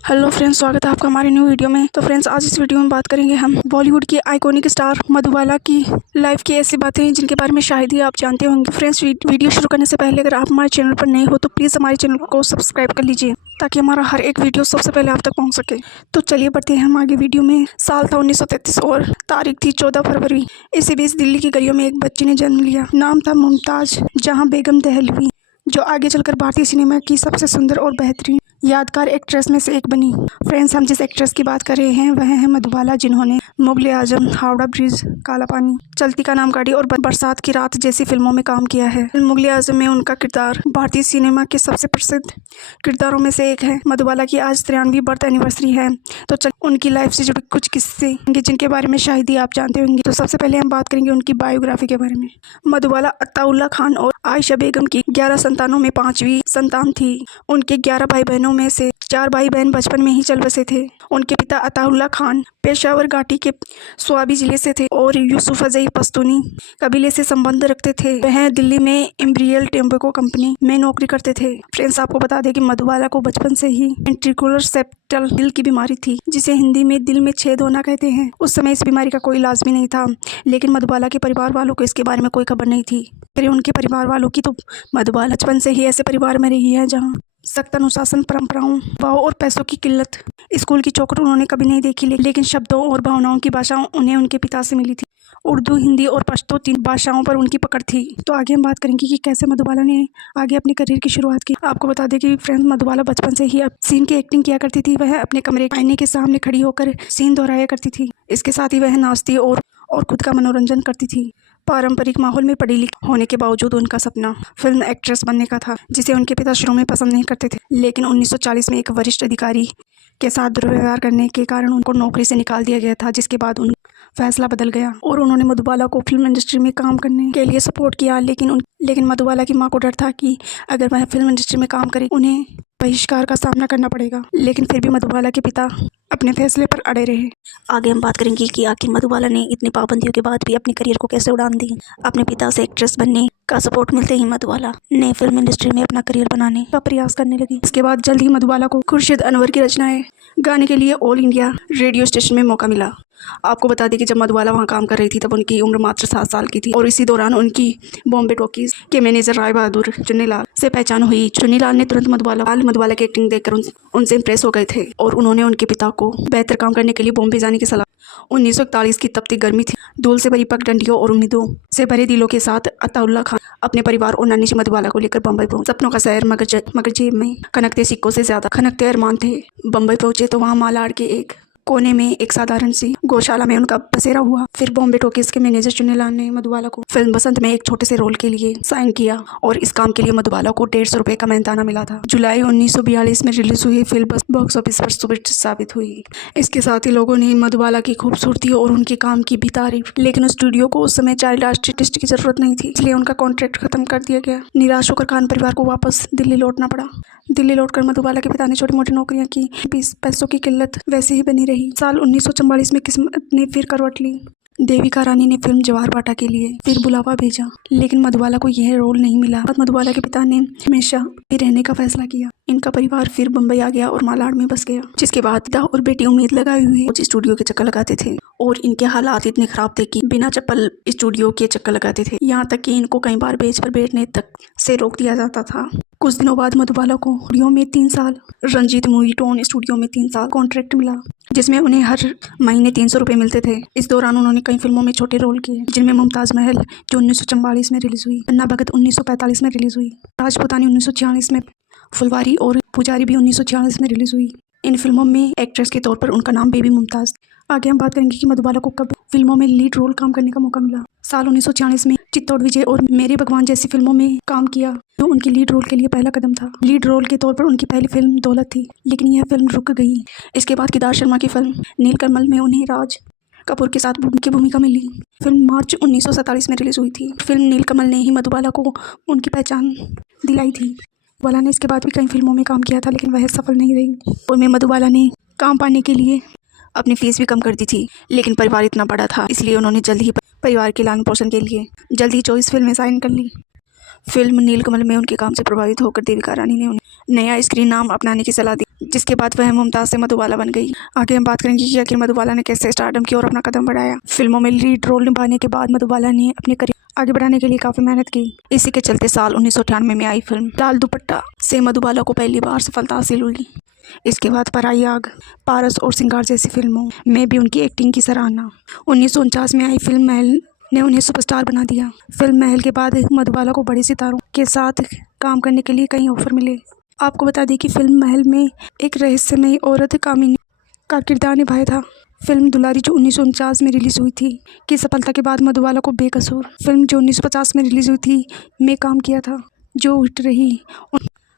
Hello friends, स्वागत है आपका हमारे न्यू वीडियो में। तो फ्रेंड्स, आज इस वीडियो में बात करेंगे हम बॉलीवुड की आइकॉनिक स्टार मधुबाला की लाइफ की ऐसी बातें हैं जिनके बारे में शायद ही आप जानते होंगे। फ्रेंड्स, वीडियो शुरू करने से पहले अगर आप हमारे चैनल पर नए हो तो प्लीज़ हमारे चैनल को सब्सक्राइब कर लीजिए ताकि हमारा हर एक वीडियो सबसे पहले आप तक पहुँच सके। तो चलिए बढ़ते हैं हम आगे वीडियो में। साल था 1933 और तारीख थी 14 फरवरी। इसी बीच दिल्ली की गलियों में एक बच्ची ने जन्म लिया। नाम था मुमताज़ जहाँ बेगम दहलवी, जो आगे चलकर भारतीय सिनेमा की सबसे सुंदर और बेहतरीन यादगार एक्ट्रेस में से एक बनी। फ्रेंड्स, हम जिस एक्ट्रेस की बात कर रहे हैं वह है मधुबाला, जिन्होंने मुगले आजम, हावड़ा ब्रिज, काला पानी, चलती का नाम गाड़ी और बरसात की रात जैसी फिल्मों में काम किया है। मुगले आजम में उनका किरदार भारतीय सिनेमा के सबसे प्रसिद्ध किरदारों में से एक है। मधुबाला की आज 93वीं बर्थ एनिवर्सरी है। तो उनकी लाइफ से जुड़े कुछ किस्से जिनके बारे में शायद ही आप जानते होंगे। तो सबसे पहले हम बात करेंगे उनकी बायोग्राफी के बारे में। मधुबाला अत्ताउल्ला खान और आयशा बेगम की 11 संतानों में 5वीं संतान थी। उनके 11 भाई बहनों में से 4 भाई बहन बचपन में ही चल बसे थे। उनके पिता अताउल्ला खान पेशावर घाटी के स्वाबी जिले से थे और यूसुफजई पश्तूनी कबीले से संबंध रखते थे। वह दिल्ली में इम्पीरियल टेम्बेको कंपनी में नौकरी करते थे। फ्रेंड्स, आपको बता दें कि मधुबाला को बचपन से ही वेंट्रिकुलर सेप्टल दिल की बीमारी थी, जिसे हिंदी में दिल में छेद होना कहते हैं। उस समय इस बीमारी का कोई इलाज भी नहीं था, लेकिन मधुबाला के परिवार वालों को इसके बारे में कोई खबर नहीं थी। फिर उनके परिवार वालों की तो मधुबाला बचपन से ही ऐसे परिवार में रही है जहाँ सख्त अनुशासन, परंपराओं, भाव और पैसों की किल्लत, स्कूल की चौखट उन्होंने कभी नहीं देखी, लेकिन शब्दों और भावनाओं की भाषा उन्हें उनके पिता से मिली थी। उर्दू, हिंदी और पश्तो 3 भाषाओं पर उनकी पकड़ थी। तो आगे हम बात करेंगे कि कैसे मधुबाला ने आगे अपने करियर की शुरुआत की। आपको बता दें कि फ्रेंड्स, मधुबाला बचपन से ही सीन की एक्टिंग किया करती थी। वह अपने कमरे आईने के सामने खड़ी होकर सीन दोहराया करती थी। इसके साथ ही वह नाचती और खुद का मनोरंजन करती थी। पारंपरिक माहौल में पढ़ी लिखी होने के बावजूद उनका सपना फिल्म एक्ट्रेस बनने का था, जिसे उनके पिता शुरू में पसंद नहीं करते थे। लेकिन 1940 में एक वरिष्ठ अधिकारी के साथ दुर्व्यवहार करने के कारण उनको नौकरी से निकाल दिया गया था, जिसके बाद उनका फैसला बदल गया और उन्होंने मधुबाला को फिल्म इंडस्ट्री में काम करने के लिए सपोर्ट किया। लेकिन मधुबाला की मां को डर था कि अगर वह फिल्म इंडस्ट्री में काम करे उन्हें बहिष्कार का सामना करना पड़ेगा। लेकिन फिर भी मधुबाला के पिता अपने फैसले पर अड़े रहे। आगे हम बात करेंगे कि आखिर मधुबाला ने इतनी पाबंदियों के बाद भी अपने करियर को कैसे उड़ान दी। अपने पिता से एक्ट्रेस बनने का सपोर्ट मिलते ही मधुबाला ने फिल्म इंडस्ट्री में अपना करियर बनाने का प्रयास करने लगी। इसके बाद जल्द ही मधुबाला को खुर्शीद अनवर की रचनाएं गाने के लिए ऑल इंडिया रेडियो स्टेशन में मौका मिला। आपको बता दें कि जब मधुबाला वहां काम कर रही थी तब उनकी उम्र मात्र 7 साल की थी और इसी दौरान उनकी बॉम्बे टॉकीज के मैनेजर राय बहादुर चुन्नीलाल से पहचान हुई। चुन्नीलाल ने तुरंत मधुबाला की एक्टिंग देखकर उनसे इम्प्रेस हो गए थे और उन्होंने उनके पिता को बेहतर काम करने के लिए बॉम्बे जाने की सलाह। 1941 की तपती गर्मी थी। धूल से भरी पगडंडियों और उम्मीदों से भरे दिलों के साथ अताउल्ला खान अपने परिवार और नानी मधुबाला को लेकर बम्बई पहुंचे। सपनों का शहर मगर जेब में खनकते सिक्कों से ज्यादा खनकते अरमान थे। बम्बई पहुंचे तो वहां मालाड के एक कोने में एक साधारण सी गौशाला में उनका बसेरा हुआ। फिर बॉम्बे टॉकीज के मैनेजर चुन्नीलाल ने मधुबाला को फिल्म बसंत में एक छोटे से रोल के लिए साइन किया और इस काम के लिए मधुबाला को 150 रुपए का मेहनताना मिला था। जुलाई 1942 में रिलीज हुई फिल्म बॉक्स ऑफिस पर सुपरहिट साबित हुई। इसके साथ ही लोगों ने मधुबाला की खूबसूरती और उनके काम की भी तारीफ। लेकिन स्टूडियो को उस समय चाइल्ड आर्टिस्ट की जरूरत नहीं थी, इसलिए उनका कॉन्ट्रैक्ट खत्म कर दिया गया। निराश होकर खान परिवार को वापस दिल्ली लौटना पड़ा। दिल्ली लौटकर मधुबाला के पिता ने छोटी मोटी नौकरियां की। पैसों की किल्लत वैसे ही बनी रही। साल 1944 में किस्मत ने फिर करवट ली। देविका रानी ने फिल्म जवाहर बाटा के लिए फिर बुलावा भेजा, लेकिन मधुबाला को यह रोल नहीं मिला। मधुबाला के पिता ने हमेशा ही रहने का फैसला किया। इनका परिवार फिर बम्बई आ गया और मालाड में बस गया, जिसके बाद पिता और बेटी उम्मीद लगाए हुए स्टूडियो के चक्कर लगाते थे और इनके हालात इतने खराब थे कि बिना चप्पल स्टूडियो के चक्कर लगाते थे। यहाँ तक कि इनको कई बार बेंच पर बैठने तक से रोक दिया जाता था। कुछ दिनों बाद मधुबाला को स्टूडियो में 3 साल रंजीत मूवी टोन स्टूडियो में 3 साल कॉन्ट्रैक्ट मिला, जिसमें उन्हें हर महीने 300 रुपये मिलते थे। इस दौरान उन्होंने कई फिल्मों में छोटे रोल किए, जिनमें मुमताज महल जो 1944 में रिलीज हुई, अन्ना भगत 1945 में रिलीज हुई, राजपुतानी 1946 में, फुलवारी और पुजारी भी 1946 में रिलीज हुई। इन फिल्मों में एक्ट्रेस के तौर पर उनका नाम बेबी मुमताज। आगे हम बात करेंगे कि मधुबाला को कब फिल्मों में लीड रोल काम करने का मौका मिला। साल 1946 में चित्तौड़ विजय और मेरे भगवान जैसी फिल्मों में काम किया, जो उनकी लीड रोल के लिए पहला कदम था। लीड रोल के तौर पर उनकी पहली फिल्म दौलत थी, लेकिन यह फिल्म रुक गई। इसके बाद केदार शर्मा की फिल्म नीलकमल में उन्हें राज कपूर के साथ की भूमिका मिली। फिल्म मार्च 1947 में रिलीज हुई थी। फिल्म नीलकमल ने ही मधुबाला को उनकी पहचान दिलाई थी। मधुबाला ने इसके बाद भी कई फिल्मों में काम किया था, लेकिन वह सफल नहीं रही। और में मधुबाला ने काम पाने के लिए अपनी फीस भी कम कर दी थी, लेकिन परिवार इतना बड़ा था, इसलिए उन्होंने जल्द ही परिवार के लालन पोषण के लिए जल्द ही 24 फिल्में साइन कर ली। फिल्म नीलकमल में उनके काम से प्रभावित होकर देविका रानी ने उन्हें नया स्क्रीन नाम अपनाने की सलाह दी, जिसके बाद वह मुमताज से मधुबाला बन गई। आगे हम बात करेंगे कि आखिर मधुबाला ने कैसे स्टारडम की ओर अपना कदम बढ़ाया। फिल्मों में लीड रोल निभाने के बाद मधुबाला ने अपने करियर आगे बढ़ाने के लिए काफी मेहनत की। इसी के चलते साल 1998 में आई फिल्म लाल दुपट्टा से मधुबाला को पहली बार सफलता हासिल हुई। इसके बाद पराई आग, पारस और सिंगार जैसी फिल्मों में भी उनकी एक्टिंग की सराहना। 1949 में आई फिल्म महल ने उन्हें सुपरस्टार बना दिया। फिल्म महल के बाद मधुबाला को बड़े सितारों के साथ काम करने के लिए कई ऑफर मिले। आपको बता दें कि फिल्म महल में एक रहस्यमयी औरत कामिनी का किरदार निभाया था। फिल्म दुलारी जो 1949 में रिलीज हुई थी की सफलता के बाद मधुबाला को बेकसूर फिल्म जो 1950 में रिलीज हुई थी में काम किया था, जो हिट रही।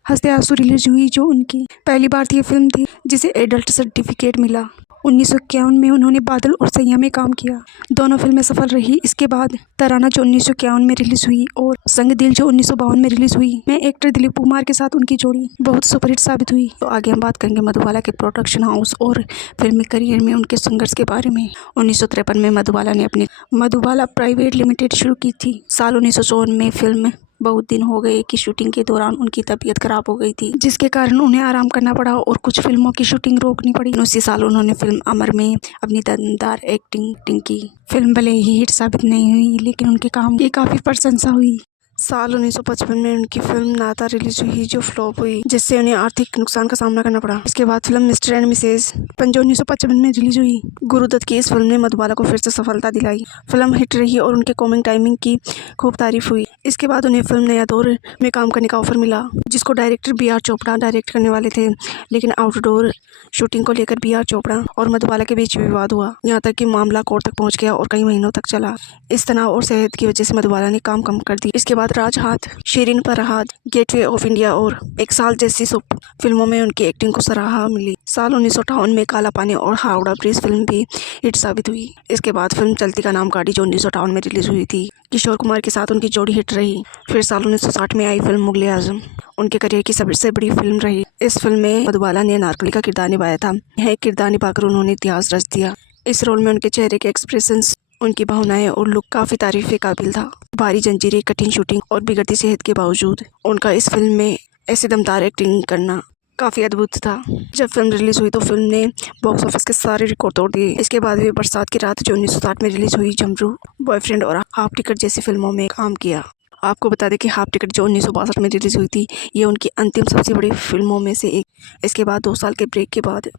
हंसते आंसू रिलीज हुई जो उनकी पहली भारतीय फिल्म थी जिसे एडल्ट सर्टिफिकेट मिला। 1951 में उन्होंने बादल और सैया में काम किया, दोनों फिल्में सफल रही। इसके बाद तराना जो 1951 में रिलीज हुई और संग दिल जो 1952 में रिलीज हुई में एक्टर दिलीप कुमार के साथ उनकी जोड़ी बहुत सुपरहिट साबित हुई। तो आगे हम बात करेंगे मधुबाला के प्रोडक्शन हाउस और फिल्मी करियर में उनके संघर्ष के बारे में। 1953 में मधुबाला ने अपनी मधुबाला प्राइवेट लिमिटेड शुरू की थी। साल 1954 में फिल्म बहुत दिन हो गए कि शूटिंग के दौरान उनकी तबीयत खराब हो गई थी, जिसके कारण उन्हें आराम करना पड़ा और कुछ फिल्मों की शूटिंग रोकनी पड़ी। उसी साल उन्होंने फिल्म अमर में अपनी दमदार एक्टिंग की। फिल्म भले ही हिट साबित नहीं हुई, लेकिन उनके काम की काफी प्रशंसा हुई। साल 1955 में उनकी फिल्म नाता रिलीज हुई जो फ्लॉप हुई, जिससे उन्हें आर्थिक नुकसान का सामना करना पड़ा। इसके बाद फिल्म मिस्टर एंड मिसेज जो 1955 में रिलीज हुई। गुरुदत्त की इस फिल्म ने मधुबाला को फिर से सफलता दिलाई। फिल्म हिट रही और उनके कॉमिक टाइमिंग की खूब तारीफ हुई। इसके बाद उन्हें फिल्म नया दौर में काम करने का ऑफर मिला, जिसको director B R Chopra direct करने वाले थे, लेकिन आउटडोर शूटिंग को लेकर बी आर चोपड़ा और मधुबाला के बीच विवाद हुआ, यहाँ तक कि मामला कोर्ट तक पहुंच गया और कई महीनों तक चला। इस तनाव और सेहत की वजह से मधुबाला ने काम कम कर दी। इसके बाद राजहाथ, Shirin Farhad, gateway of India और एक साल जैसी सुपर फिल्मों में उनकी एक्टिंग को सराहा मिली। साल 1958 में काला पानी और हावड़ा ब्रिज फिल्म भी हिट साबित हुई। इसके बाद फिल्म चलती का नाम गाड़ी जो 1958 में रिलीज हुई थी, किशोर कुमार के साथ उनकी जोड़ी हिट रही। फिर साल 1960 में आई फिल्म मुगले आजम उनके करियर की सबसे बड़ी फिल्म रही। इस फिल्म में मधुबाला ने नारकली का किरदार निभाया था। यह किरदार निभाकर उन्होंने इतिहास रच दिया। इस रोल में उनके चेहरे के एक्सप्रेशंस, उनकी भावनाएं और लुक काफी तारीफ के काबिल था। भारी जंजीरें, कठिन शूटिंग और बिगड़ती सेहत के बावजूद उनका इस फिल्म में ऐसी दमदार एक्टिंग करना काफी अद्भुत था। जब फिल्म रिलीज हुई तो फिल्म ने बॉक्स ऑफिस के सारे रिकॉर्ड तोड़ दिए। इसके बाद वे बरसात की रात जो 1960 में रिलीज हुई, जमरू, बॉयफ्रेंड और हाफ टिकट जैसी फिल्मों में काम किया। आपको बता दें कि हाफ टिकट जो 1962 में रिलीज हुई थी, ये उनकी अंतिम सबसे बड़ी फिल्मों में से एक। इसके बाद 2 साल के ब्रेक के बाद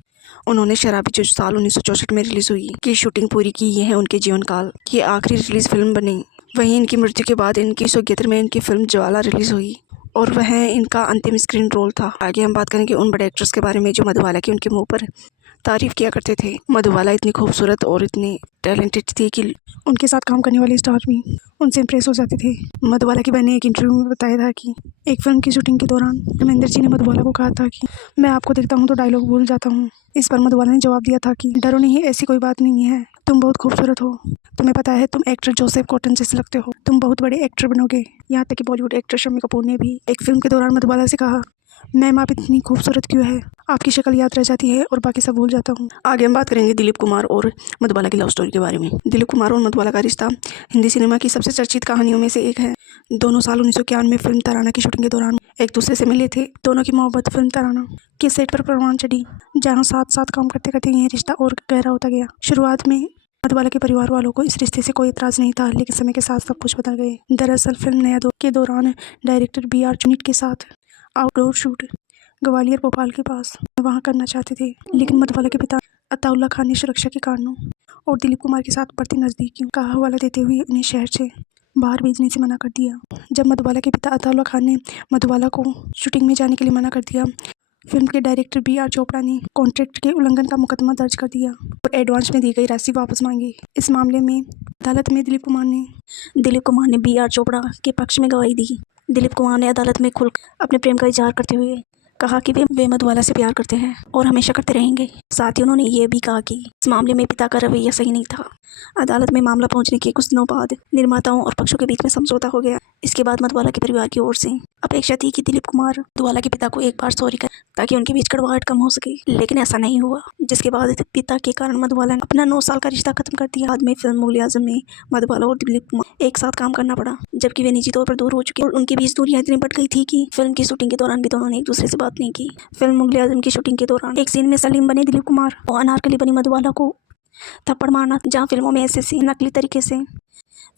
उन्होंने शराबी जो साल 1964 में रिलीज हुई की शूटिंग पूरी की। यह उनके जीवन काल की आखिरी रिलीज फिल्म बनी। वहीं इनकी मृत्यु के बाद इनकी 1971 में इनकी फिल्म ज्वाला रिलीज हुई और वह इनका अंतिम स्क्रीन रोल था। आगे हम बात करेंगे उन बड़े एक्ट्रेस के बारे में जो मधुबाला की उनके मुंह पर तारीफ किया करते थे। मधुबाला इतनी खूबसूरत और इतनी टैलेंटेड थी कि उनके साथ काम करने वाले स्टार भी उनसे इम्प्रेस हो जाते थे। मधुबाला की बहन ने एक इंटरव्यू में बताया था कि एक फिल्म की शूटिंग के दौरान धर्मेंद्र जी ने मधुबाला को कहा था कि मैं आपको देखता हूँ तो डायलॉग भूल जाता हूँ। इस पर मधुबाला ने जवाब दिया था कि डरो नहीं, ऐसी कोई बात नहीं है, तुम बहुत खूबसूरत हो, तुम्हें पता है तुम एक्टर जोसेफ कॉटन जैसे लगते हो, तुम बहुत बड़े एक्टर बनोगे। यहाँ तक कि बॉलीवुड एक्टर शम्मी कपूर ने भी एक फिल्म के दौरान मधुबाला से कहा, मैम आप इतनी खूबसूरत क्यों है, आपकी शक्ल याद रह जाती है और बाकी सब भूल जाता हूँ। आगे हम बात करेंगे दिलीप कुमार और मधुबाला की लव स्टोरी के बारे में। दिलीप कुमार और मधुबाला का रिश्ता हिंदी सिनेमा की सबसे चर्चित कहानियों में से एक है। दोनों साल 1991 में फिल्म तराना की शूटिंग के दौरान एक दूसरे से मिले थे। दोनों की मोहब्बत फिल्म तराना के सेट पर परवान चढ़ी, जहाँ साथ साथ काम करते करते यह रिश्ता और गहरा होता गया। शुरुआत में मधुबाला के परिवार वालों को इस रिश्ते से कोई इतराज नहीं था, लेकिन समय के साथ सब कुछ बदल गए। दरअसल फिल्म नया दौर के दौरान डायरेक्टर बी आर चुनिट के साथ आउटडोर शूट ग्वालियर भोपाल के पास वहां करना चाहते थे, लेकिन मधुबाला के पिता अताउल्ला खान ने सुरक्षा के कारणों और दिलीप कुमार के साथ बढ़ती नज़दीकियों का हवाला देते हुए उन्हें शहर से बाहर भेजने से मना कर दिया। जब मधुबाला के पिता अताउल्ला खान ने मधुबाला को शूटिंग में जाने के लिए मना कर दिया, फिल्म के डायरेक्टर बी आर चोपड़ा ने कॉन्ट्रैक्ट के उल्लंघन का मुकदमा दर्ज कर दिया और एडवांस में दी गई राशि वापस मांगी। इस मामले में अदालत में दिलीप कुमार ने बी आर चोपड़ा के पक्ष में गवाही दी। दिलीप कुमार ने अदालत में खुलकर अपने प्रेम का इजहार करते हुए कहा कि वे मधुबाला से प्यार करते हैं और हमेशा करते रहेंगे। साथ ही उन्होंने ये भी कहा कि इस मामले में पिता का रवैया सही नहीं था। अदालत में मामला पहुंचने के कुछ दिनों बाद निर्माताओं और पक्षों के बीच में समझौता हो गया। इसके बाद मधुबाला के परिवार की ओर से अपेक्षा थी कि दिलीप कुमार मधुबाला के पिता को एक बार सॉरी कर ताकि उनके बीच कड़वाहट कम हो सके, लेकिन ऐसा नहीं हुआ, जिसके बाद पिता के कारण मधुबाला ने अपना 9 साल का रिश्ता खत्म कर दिया। बाद में फिल्म मुगले आजम में मधुबाला और दिलीप कुमार एक साथ काम करना पड़ा, जबकि वे निजी तौर पर दूर हो चुके और उनके बीच दूरियां इतनी बढ़ गई थी कि फिल्म की शूटिंग के दौरान भी दोनों ने एक दूसरे से बात नहीं की। फिल्म मुगले आजम की शूटिंग के दौरान एक सीन में सलीम बने दिलीप कुमार और अनारकली बनी मधुबाला को थप्पड़ मारना, जहाँ फिल्मों में ऐसे सीन नकली तरीके से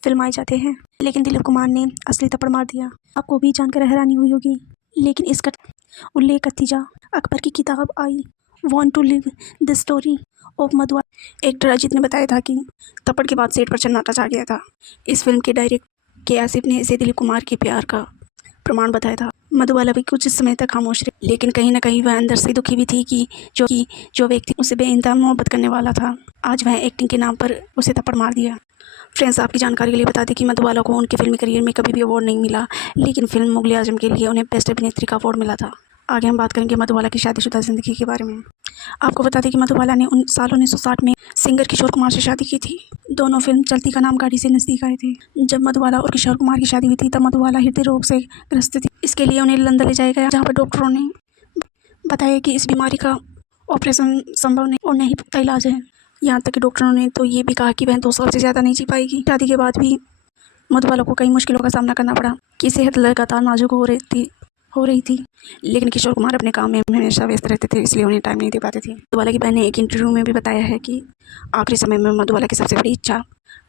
फिल्माए जाते हैं, लेकिन दिलीप कुमार ने असली थप्पड़ मार दिया। आपको भी जानकर हैरानी हुई होगी, लेकिन इसका उल्लेख नतीजा अकबर की किताब I want to live the story of Madhubala actor Ajit ने बताया था कि थप्पड़ के बाद सेट पर सन्नाटा छा गया था। इस फिल्म के डायरेक्टर के आसिफ ने इसे दिलीप कुमार के प्यार का प्रमाण बताया था। मधुबाला भी कुछ समय तक खामोश रही, लेकिन कहीं ना कहीं वह अंदर से दुखी भी थी कि जो व्यक्ति उसे बेइंतहा मोहब्बत करने वाला था, आज वह एक्टिंग के नाम पर उसे थप्पड़ मार दिया। फ्रेंड्स, आपकी जानकारी के लिए बता दें कि मधुबाला को उनके फिल्मी करियर में कभी भी अवार्ड नहीं मिला, लेकिन फिल्म मुगले आजम के लिए उन्हें बेस्ट अभिनेत्री का अवार्ड मिला था। आगे हम बात करेंगे मधुबाला की शादीशुदा ज़िंदगी के बारे में। आपको बता दें कि मधुबाला ने साल 1960 में सिंगर किशोर कुमार से शादी की थी। दोनों फिल्म चलती का नाम गाड़ी से नज़दीक आए थे। जब मधुबाला और किशोर कुमार की शादी हुई थी, तब मधुबाला हृदय रोग से ग्रस्त थी। इसके लिए उन्हें लंदन ले जाया गया, जहाँ पर डॉक्टरों ने बताया कि इस बीमारी का ऑपरेशन संभव नहीं और नहीं पुख्ता इलाज है। यहाँ तक कि डॉक्टरों ने तो ये भी कहा कि वह 2 साल से ज़्यादा नहीं जी पाएगी। शादी के बाद भी मधुबाला को कई मुश्किलों का सामना करना पड़ा कि सेहत लगातार नाजुक हो रही थी, लेकिन किशोर कुमार अपने काम में हमेशा व्यस्त रहते थे, इसलिए उन्हें टाइम नहीं दे पाते थे। मधुबाला की बहन ने एक इंटरव्यू में भी बताया है कि आखिरी समय में मधुबाला की सबसे बड़ी इच्छा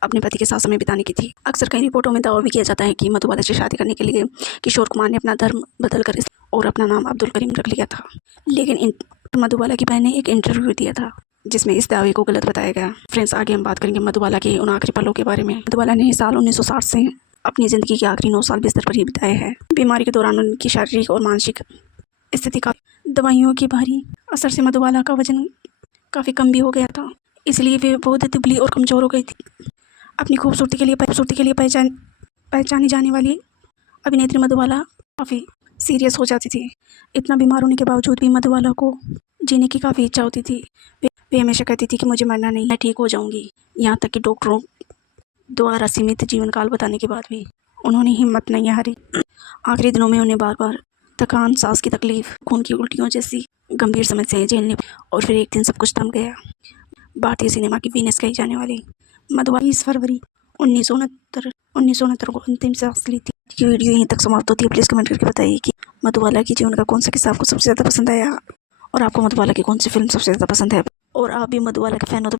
अपने पति के साथ समय बिताने की थी। अक्सर कई रिपोर्टों में दावा भी किया जाता है कि मधुबाला से शादी करने के लिए किशोर कुमार ने अपना धर्म बदल कर और अपना नाम अब्दुल करीम रख लिया था, लेकिन मधुबाला की बहन ने एक इंटरव्यू दिया था जिसमें इस दावे को गलत बताया गया। फ्रेंड्स, आगे हम बात करेंगे मधुबाला के उन आखिरी पलों के बारे में। मधुबाला ने साल 1960 से अपनी ज़िंदगी के आखिरी 9 साल बिस्तर पर ही बिताए हैं। बीमारी के दौरान उनकी शारीरिक और मानसिक स्थिति का दवाइयों के भारी असर से मधुबाला का वजन काफ़ी कम भी हो गया था, इसलिए वे बहुत दुबली और कमज़ोर हो गई थी। अपनी खूबसूरती के लिए पहचानी जाने वाली अभिनेत्री मधुबाला काफ़ी सीरियस हो जाती थी। इतना बीमार होने के बावजूद भी मधुबाला को जीने की काफ़ी इच्छा होती थी। वे हमेशा कहती थी कि मुझे मरना नहीं, मैं ठीक हो जाऊंगी। यहाँ तक कि डॉक्टरों द्वारा सीमित जीवन काल बताने के बाद भी उन्होंने हिम्मत नहीं हारी। आखिरी दिनों में उन्हें बार बार थकान, सांस की तकलीफ, खून की उल्टियों जैसी गंभीर समस्याएं झेलनी और फिर एक दिन सब कुछ थम गया। भारतीय सिनेमा की वीनस कही जाने वाली मधुबाला 20 फरवरी 1969 को अंतिम सांस ली थी। की वीडियो यहीं तक समाप्त होती है। प्लीज़ कमेंट करके बताइए कि मधुबाला की जीवन का कौन सा किस्सा आपको सबसे ज़्यादा पसंद आया और आपको मधुबाला की कौन सी फिल्म सबसे ज़्यादा पसंद है, और आप भी मधुबाला के फैन हो तो